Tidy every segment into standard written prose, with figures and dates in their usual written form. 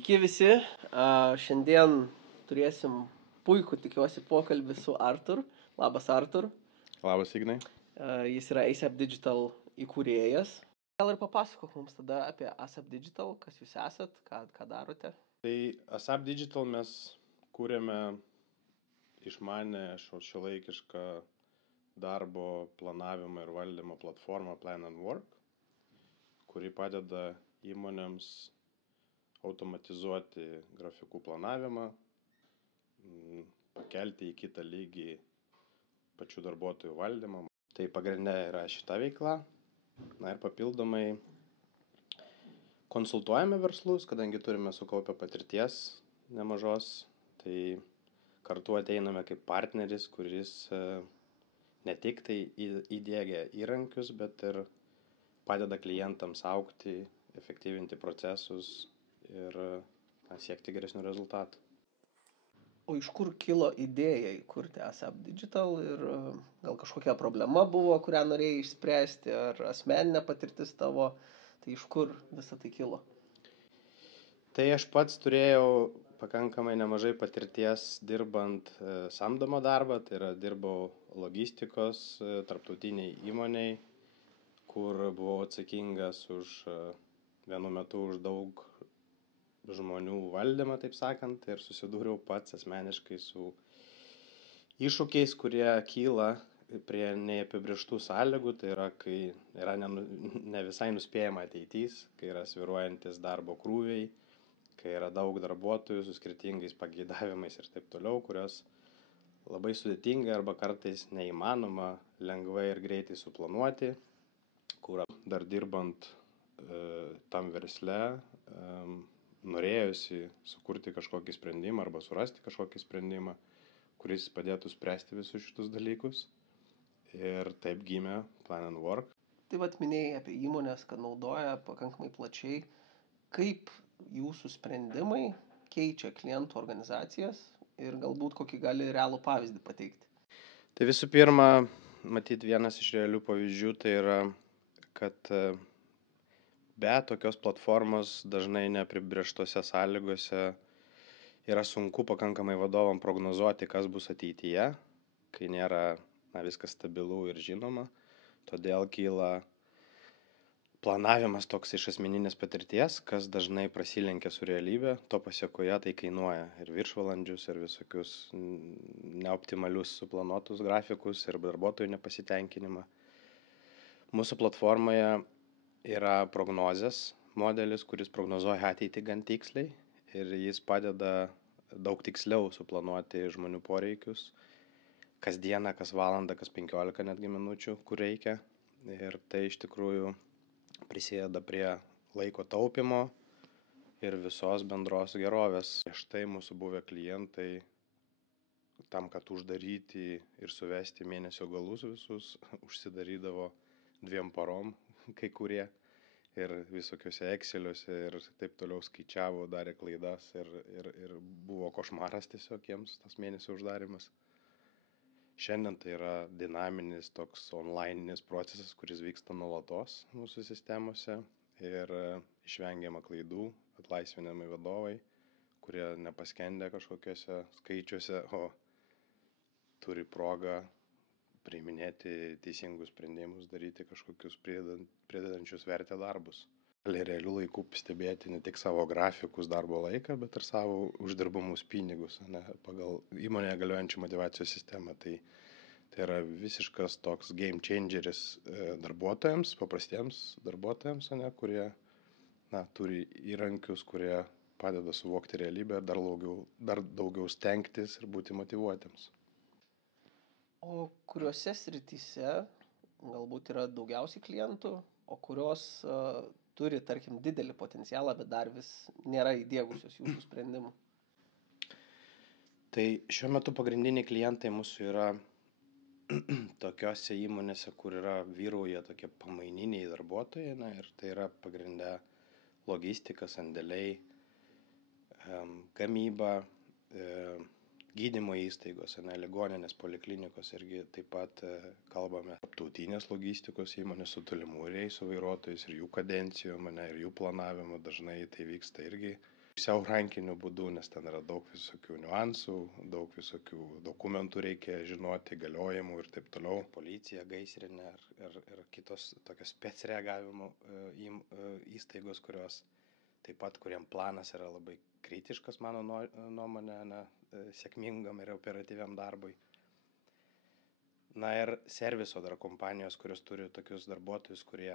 Sveiki visi, šiandien turėsim puikų, tikiuosi, pokalbį su Artur. Labas, Artur. Labas, Ignai. Jis yra ASAP Digital įkūrėjas. Gal ir papasakok mums tada apie ASAP Digital, kas jūs esat, ką darote. Tai ASAP Digital mes kūrėme išmanę šiuolaikišką darbo planavimo ir valdymo platformą Plan and Work, kuri padeda įmonėms automatizuoti grafikų planavimą, pakelti į kitą lygį pačių darbuotojų valdymą. Tai pagrindė yra šita veikla. Na ir papildomai konsultuojame verslus, kadangi turime sukaupę patirties nemažos, tai kartu ateiname kaip partneris, kuris ne tik tai įdiegia įrankius, bet ir padeda klientams augti, efektyvinti procesus ir siekti geresnių rezultatų. O iš kur kilo idėja įkurti ASAP Digital ir gal kažkokia problema buvo, kurią norėjai išspręsti, ar asmeninė patirtis tavo, tai iš kur visą tai kilo? Tai aš pats turėjau pakankamai nemažai patirties dirbant samdomą darbą, tai yra dirbau logistikos tarptautiniai įmoniai, kur buvau atsakingas vienu metu už daug žmonių valdymą, taip sakant, ir susidūriau pats asmeniškai su iššūkiais, kurie kyla prie neapibrieštų sąlygų, tai yra, kai yra ne visai nuspėjama ateitis, kai yra svyruojantis darbo krūviai, kai yra daug darbuotojų su skirtingais pageidavimais ir taip toliau, kurios labai sudėtingai arba kartais neįmanoma lengvai ir greitai suplanuoti, kur dar dirbant tam versle norėjusi sukurti kažkokį sprendimą arba surasti kažkokį sprendimą, kuris padėtų spręsti visus šitus dalykus. Ir taip gimė Plan and Work. Tai vat minėjai apie įmonės, kad naudoja pakankamai plačiai. Kaip jūsų sprendimai keičia klientų organizacijas ir galbūt kokį gali realų pavyzdį pateikti? Tai visų pirma, matyti vienas iš realių pavyzdžių, tai yra, kad be tokios platformos dažnai neapibrėžtose sąlygose yra sunku pakankamai vadovam prognozuoti, kas bus ateityje, kai nėra viskas stabilu ir žinoma. Todėl kyla planavimas toks iš asmeninės patirties, kas dažnai prasilenkia su realybė, to pasiekoje tai kainuoja ir viršvalandžius, ir visokius neoptimalius suplanuotus grafikus ir darbuotojų nepasitenkinimą. Mūsų platformoje yra prognozės modelis, kuris prognozuoja ateitį gan tiksliai ir jis padeda daug tiksliau suplanuoti žmonių poreikius, kas dieną, kas valandą, kas 15 netgi minučių, kur reikia. Ir tai iš tikrųjų prisideda prie laiko taupimo ir visos bendros gerovės. Štai mūsų buvę klientai tam, kad uždaryti ir suvesti mėnesio galus visus, užsidarydavo 2 parom, kai kurie, ir visokiuose Exceliuose ir taip toliau skaičiavo, darė klaidas ir buvo košmaras tiesiog jiems tas mėnesio uždarimas. Šiandien tai yra dinaminis toks online'is procesas, kuris vyksta nuolatos mūsų sistemose ir išvengiama klaidų, atlaisvinami vadovai, kurie nepaskendę kažkokiuose skaičiuose, o turi progą priiminėti teisingus sprendimus, daryti kažkokius pridedančius vertę darbus. Gali realių laikų stebėti ne tik savo grafikus, darbo laiką, bet ir savo uždirbamus pinigus, pagal įmonėje galiojančią motyvacijos sistemą. Tai yra visiškas toks game changeris darbuotojams, paprastiems darbuotojams, kurie turi įrankius, kurie padeda suvokti realybę ir dar daugiau stengtis ir būti motyvuotiems. O kuriuose srityse galbūt yra daugiausiai klientų, o kurios turi, tarkim, didelį potencialą, bet dar vis nėra įdiegusios jūsų sprendimų? Tai šiuo metu pagrindiniai klientai mūsų yra tokiose įmonėse, kur vyrauja tokie pamaininiai darbuotojai, ir tai yra pagrindę logistika, sandėliai, gamyba, gydymo įstaigos, ligoninės, poliklinikos, irgi taip pat kalbame tarptautinės logistikos įmonės su tolimų reisų vairuotojais ir jų kadencijom, ir jų planavimu. Dažnai tai vyksta irgi pusiau rankiniu būdu, nes ten yra daug visokių niuansų, daug visokių dokumentų reikia žinoti, galiojimų ir taip toliau. Policija, gaisrinė ir kitos tokios specreagavimo įstaigos, kurios taip pat, kuriem planas yra labai kritiškas, mano nuomonė, sėkmingam ir operatyviam darbui. Na ir serviso dar kompanijos, kurios turi tokius darbuotojus, kurie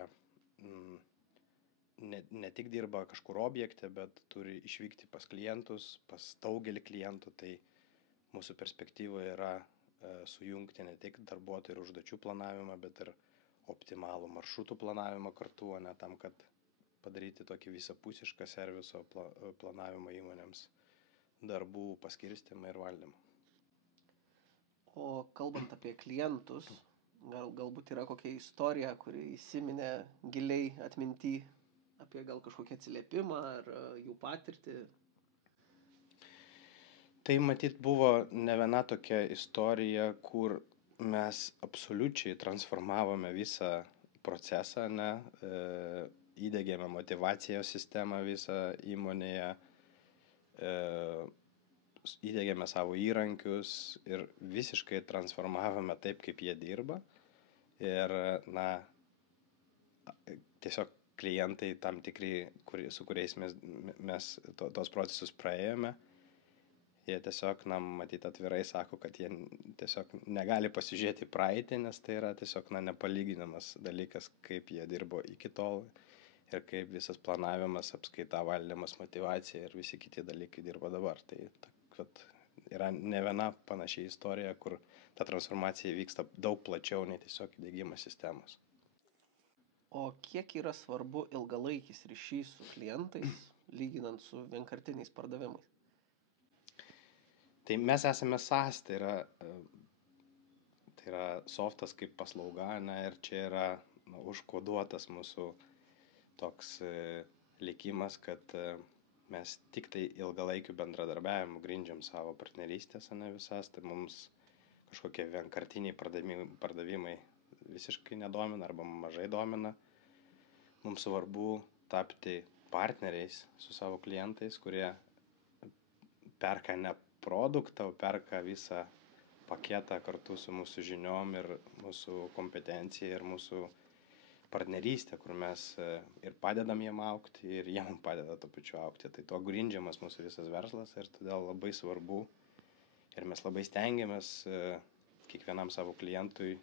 ne tik dirba kažkur objekte, bet turi išvykti pas klientus, pas daugelį klientų, tai mūsų perspektyvoje yra sujungti ne tik darbuotojų ir užduočių planavimą, bet ir optimalų maršrutų planavimą kartu, o ne tam, kad padaryti tokį visapusišką serviso planavimą įmonėms, darbų paskirstymą ir valdymą. O kalbant apie klientus, galbūt yra kokia istorija, kuri įsiminė giliai atminty, apie gal kažkokį atsiliepimą ar jų patirtį? Tai matyt buvo ne viena tokia istorija, kur mes absoliučiai transformavome visą procesą, įdegėme motyvacijos sistemą visą įmonėje, įdegėme savo įrankius ir visiškai transformavome taip, kaip jie dirba. Ir tiesiog klientai tam tikri, su kuriais mes tos procesus praėjome, jie tiesiog, matyt, atvirai sako, kad jie tiesiog negali pasižiūrėti praeitį, nes tai yra tiesiog nepalyginamas dalykas, kaip jie dirbo iki tol ir kaip visas planavimas, apskaita, valdymas, motyvacija ir visi kiti dalykai dirba dabar. Tai yra ne viena panašiai istorija, kur ta transformacija vyksta daug plačiau nei tiesiog įdiegimas sistemos. O kiek yra svarbu ilgalaikis ryšys su klientais, lyginant su vienkartiniais pardavimais? Tai mes esame SaaS, tai yra softas kaip paslauga, ir čia yra užkoduotas mūsų toks likimas, kad mes tik tai ilgalaikių bendradarbiavimų grindžiam savo partnerystės, visas, tai mums kažkokie vienkartiniai pardavimai visiškai nedomina arba mažai domina. Mums svarbu tapti partneriais su savo klientais, kurie perka ne produktą, o perka visą paketą kartu su mūsų žiniom ir mūsų kompetencija ir mūsų partnerystė, kur mes ir padedam jiem augti ir jiem padeda to pačiu augti. Tai to grindžiamas mūsų visas verslas ir todėl labai svarbu ir mes labai stengiamės kiekvienam savo klientui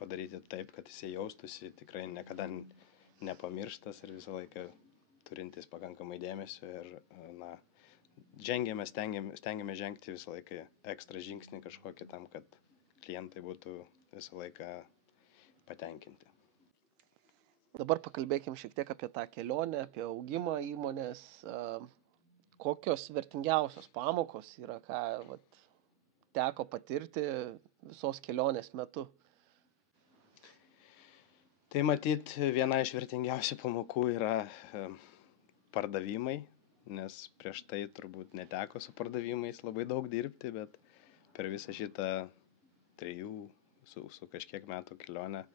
padaryti taip, kad jisai jaustųsi tikrai niekada nepamirštas ir visą laiką turintis pakankamai dėmesio ir stengiame žengti visą laiką ekstra žingsnį kažkokį tam, kad klientai būtų visą laiką patenkinti. Dabar pakalbėkim šiek tiek apie tą kelionę, apie augimą įmonės. Kokios vertingiausios pamokos yra, ką teko patirti visos kelionės metu? Tai matyt, viena iš vertingiausių pamokų yra pardavimai, nes prieš tai turbūt neteko su pardavimais labai daug dirbti, bet per visą šitą 3 su kažkiek metų kelionę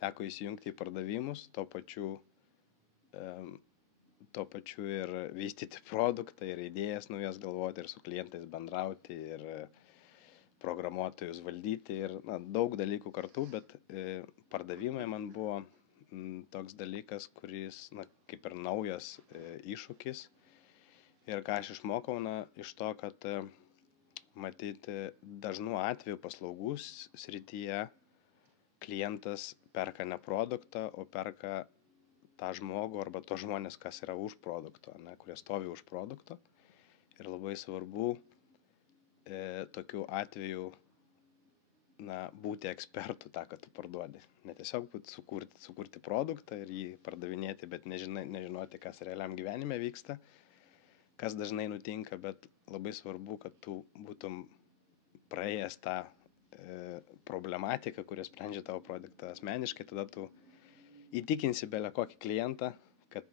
teko įsijungti į pardavimus, tuo pačiu ir vystyti produktą, ir idėjas naujas galvoti, ir su klientais bendrauti, ir programuotojus valdyti, ir daug dalykų kartu, bet pardavimai man buvo toks dalykas, kuris kaip ir naujas iššūkis. Ir ką aš išmokau iš to, kad matyti dažnu atveju paslaugų srityje klientas perka ne produktą, o perka tą žmogų arba to žmonės, kas yra už produkto, kurie stovi už produkto. Ir labai svarbu tokiu atveju būti ekspertu tą, kad tu parduodi. Ne tiesiog sukurti produktą ir jį pardavinėti, bet nežinoti, kas realiam gyvenime vyksta, kas dažnai nutinka, bet labai svarbu, kad tu būtum praėjęs tą problematiką, kurią sprendžia tavo produktą asmeniškai, tada tu įtikinsi belę kokį klientą, kad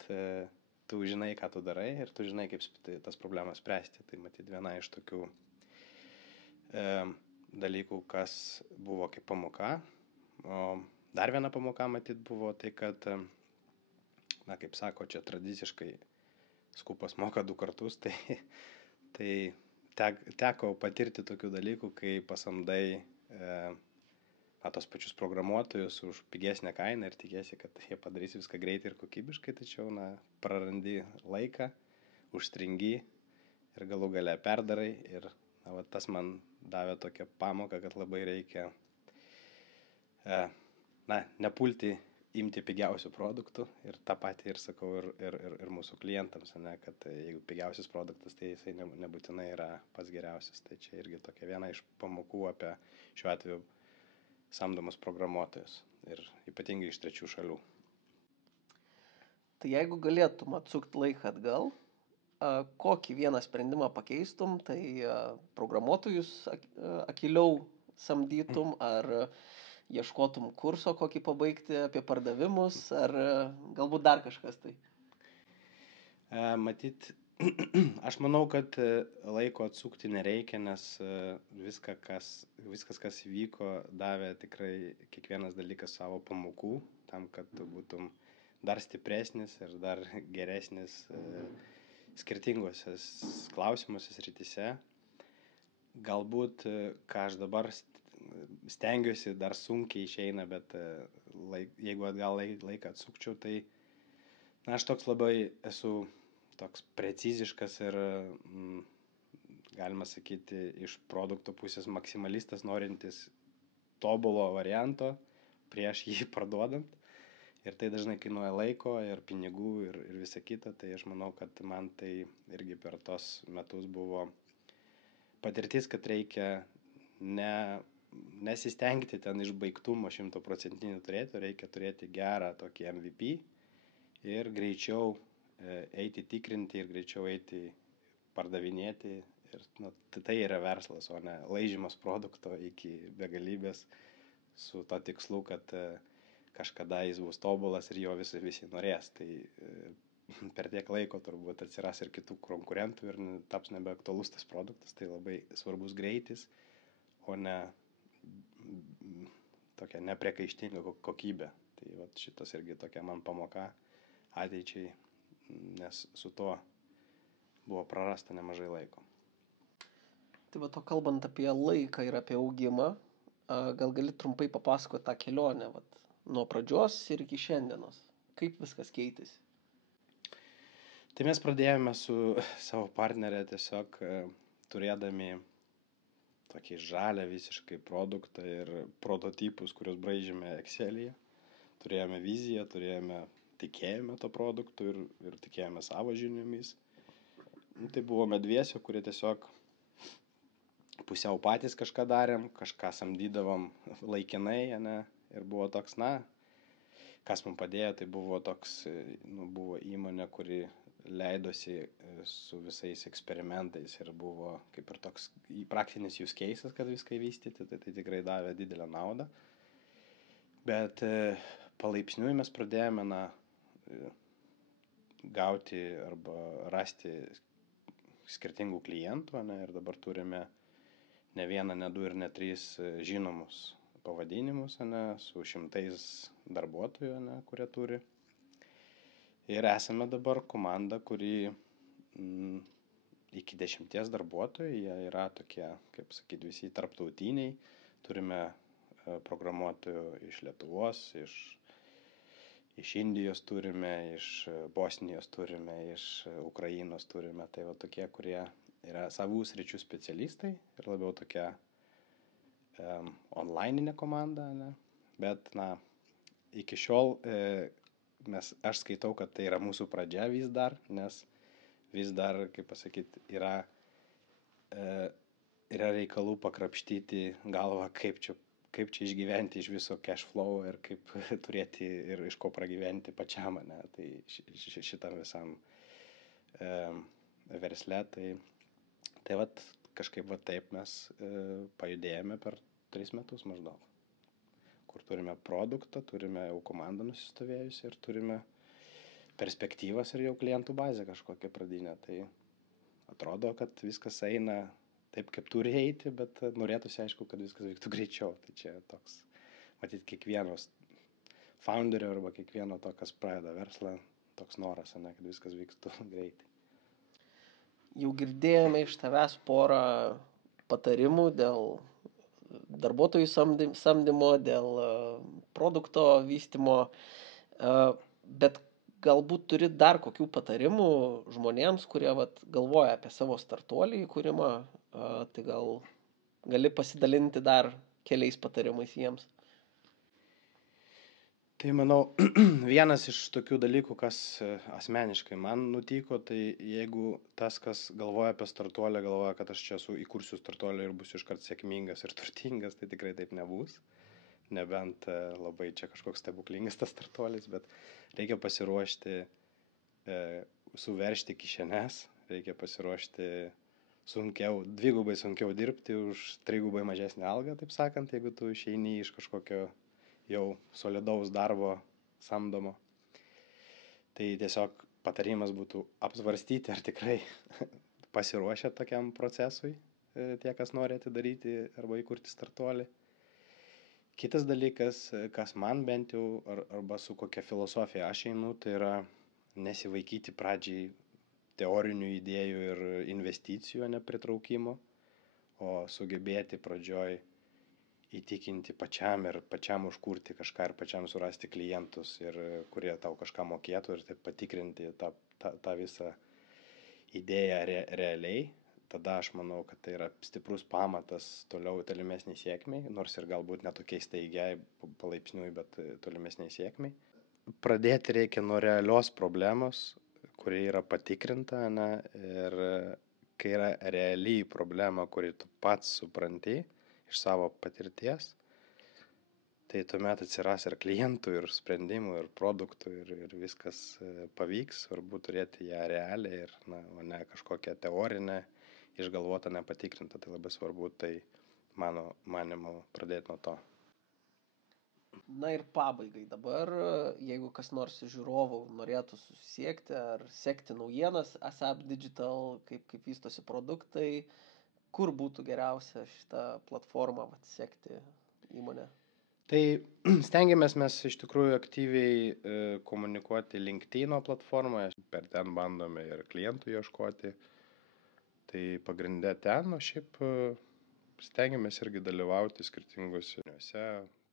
tu žinai, ką tu darai ir tu žinai, kaip tas problemas spręsti. Tai matyt viena iš tokių dalykų, kas buvo kaip pamoka. O dar viena pamoka matyt buvo tai, kad, kaip sako, čia tradiciškai skupas moka 2 kartus, tai teko patirti tokių dalykų, kai pasamdai tos pačius programuotojus už pigesnę kainą ir tikėsi, kad jie padarys viską greitai ir kokybiškai, tačiau prarandi laiką, užstringi ir galų gale perdarai ir tas man davė tokią pamoką, kad labai reikia nepulti imti pigiausių produktų ir tą patį ir sakau ir mūsų klientams, kad jeigu pigiausias produktas, tai jisai nebūtinai yra pats geriausias. Tai čia irgi tokia viena iš pamokų apie šiuo atveju samdomus programuotojus ir ypatingai iš trečių šalių. Tai jeigu galėtum atsukti laiką atgal, kokį vieną sprendimą pakeistum, tai programuotojus akiliau samdytum, ar ieškotum kurso kokį pabaigti apie pardavimus, ar galbūt dar kažkas tai? Matyt, aš manau, kad laiko atsukti nereikia, nes viskas, kas vyko, davė tikrai kiekvienas dalykas savo pamokų, tam, kad būtum dar stipresnis ir dar geresnis skirtingose klausimuose srityse. Galbūt, ką aš dabar stengiuosi, dar sunkiai išeina, bet jeigu atgal laiką atsukčiau, tai aš toks labai esu toks preciziškas ir, galima sakyti, iš produkto pusės maksimalistas, norintis tobulo varianto prieš jį parduodant. Ir tai dažnai kainuoja laiko ir pinigų ir visa kita. Tai aš manau, kad man tai irgi per tos metus buvo patirtis, kad reikia nesistengti ten išbaigtumo 100% turėti, reikia turėti gerą tokį MVP ir greičiau eiti tikrinti ir greičiau eiti pardavinėti. Ir tai yra verslas, o ne laižymas produkto iki begalybės su to tikslu, kad kažkada jis bus tobulas ir jo visi norės. Tai per tiek laiko turbūt atsiras ir kitų konkurentų ir taps nebeaktualus tas produktas. Tai labai svarbus greitis, o ne tokia nepriekaištinga kokybė. Tai šitas irgi tokia man pamoka ateičiai, nes su tuo buvo prarasta nemažai laiko. Tai to kalbant apie laiką ir apie augimą, gal gali trumpai papasakoti tą kelionę nuo pradžios ir iki šiandienos. Kaip viskas keitėsi? Tai mes pradėjome su savo partnerė tiesiog turėdami tokį žalią visiškai produktą ir prototipus, kuriuos braižėme Excel'yje. Turėjome viziją, tikėjome to produktu ir tikėjome savo žiniomis. Tai buvome dviese, kurie tiesiog pusiau patys kažką darėm, kažką samdydavom laikinai, ir buvo toks, kas mums padėjo, tai buvo toks, buvo įmonė, kuri leidosi su visais eksperimentais ir buvo kaip ir toks praktinis use cases, kad viską vystyti, tai tikrai davė didelę naudą. Bet palaipsniui mes pradėjome gauti arba rasti skirtingų klientų, ir dabar turime ne vieną, ne du ir ne 3 žinomus pavadinimus, su 100 darbuotojų, kurie turi. Ir esame dabar komanda, kuri iki 10 darbuotojų, jie yra tokie, kaip sakyti, visi tarptautiniai. Turime programuotojų iš Lietuvos, iš Indijos turime, iš Bosnijos turime, iš Ukrainos turime. Tai tokie, kurie yra savų sričių specialistai ir labiau tokia online'inė komanda, Bet, iki šiol aš skaitau, kad tai yra mūsų pradžia vis dar, nes vis dar, kaip pasakyti, yra reikalų pakrapštyti galvą, kaip čia išgyventi iš viso cash flow ir kaip turėti ir iš ko pragyventi pačiam, tai šitam visam versle, tai kažkaip taip mes pajudėjome per 3 metus maždaug, kur turime produktą, turime jau komandą nusistovėjusi ir turime perspektyvas ir jau klientų bazę kažkokią pradinę. Tai atrodo, kad viskas eina taip, kaip turi eiti, bet norėtųsi, aišku, kad viskas vyktų greičiau. Tai čia toks, matyt, kiekvienos founderio arba kiekvieno to, kas pradeda verslą, toks noras, kad viskas vyktų greitai. jau girdėjome iš tavęs porą patarimų dėl darbuotojų samdymo, dėl produkto vystymo, bet galbūt turi dar kokių patarimų žmonėms, kurie galvoja apie savo startuolį įkūrimą, tai gal gali pasidalinti dar keliais patarimais jiems. Tai manau, vienas iš tokių dalykų, kas asmeniškai man nutiko, tai jeigu tas, kas galvoja apie startuolį, galvoja, kad aš čia įkursiu startuolį ir būsiu iškart sėkmingas ir turtingas, tai tikrai taip nebus. Nebent labai čia kažkoks stebuklingas tas startuolis, bet reikia pasiruošti suveršti kišenes, reikia pasiruošti dvigubai sunkiau dirbti už trigubai mažesnį algą, taip sakant, jeigu tu išeini iš kažkokio jau solidaus darbo samdomo. Tai tiesiog patarimas būtų apsvarstyti, ar tikrai pasiruošę tokiam procesui tie, kas nori atidaryti arba įkurti startuolį. Kitas dalykas, kas man bent jau, arba su kokia filosofija aš einu, tai yra nesivaikyti pradžiai teorinių idėjų ir investicijų, nepritraukimo, o sugebėti pradžioj įtikinti pačiam ir pačiam užkurti kažką ir pačiam surasti klientus, ir kurie tau kažką mokėtų, ir taip patikrinti tą visą idėją realiai. Tada aš manau, kad tai yra stiprus pamatas toliau tolimesniai sėkmiai, nors ir galbūt netokiai staigiai palaipsniui, bet tolimesniai sėkmiai. Pradėti reikia nuo realios problemos, kuri yra patikrinta, ir kai yra realiai problema, kuri tu pats supranti iš savo patirties, tai tuomet atsiras ir klientų, ir sprendimų, ir produktų, ir viskas pavyks. Svarbu turėti ją realiai, o ne kažkokią teorinę, išgalvotą, nepatikrintą. Tai labai svarbu, tai mano manimu pradėti nuo to. Na ir pabaigai dabar, jeigu kas nors iš žiūrovų norėtų susisiekti ar sekti naujienas ASAP Digital, kaip vystosi produktai, kur būtų geriausia šitą platformą sekti įmonę? Tai stengiamės mes iš tikrųjų aktyviai komunikuoti LinkedIn platformoje, per ten bandome ir klientų ieškoti. Tai pagrindė ten, o šiaip stengiamės irgi dalyvauti skirtingose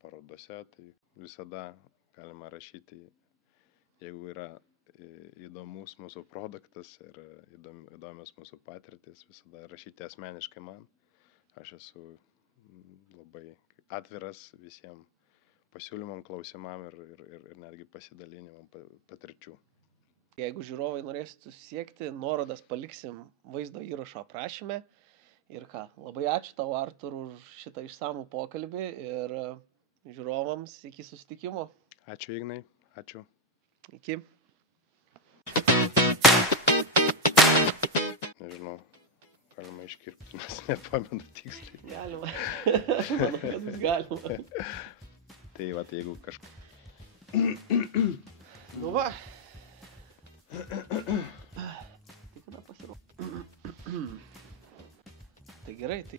parodose, tai visada galima rašyti, jeigu yra įdomus mūsų produktas ir įdomios mūsų patirtis, visada rašyti asmeniškai man. Aš esu labai atviras visiems pasiūlymam, klausimam ir netgi pasidalinimam patirčių. Jeigu žiūrovai norėsit susisiekti, nuorodas paliksim vaizdo įrašo aprašyme. Ir ką, labai ačiū tau, Artur, už šitą išsamų pokalbį ir žiūrovams iki susitikimo. Ačiū, Ignai. Ačiū. Iki. Nežinau, galima iškirpti, nes nepamenu tiksliai. Galima. Aš manau, kad bus galima. Tai jeigu kažką... Nu va. Tai kada pasirodo? Tai gerai, tai...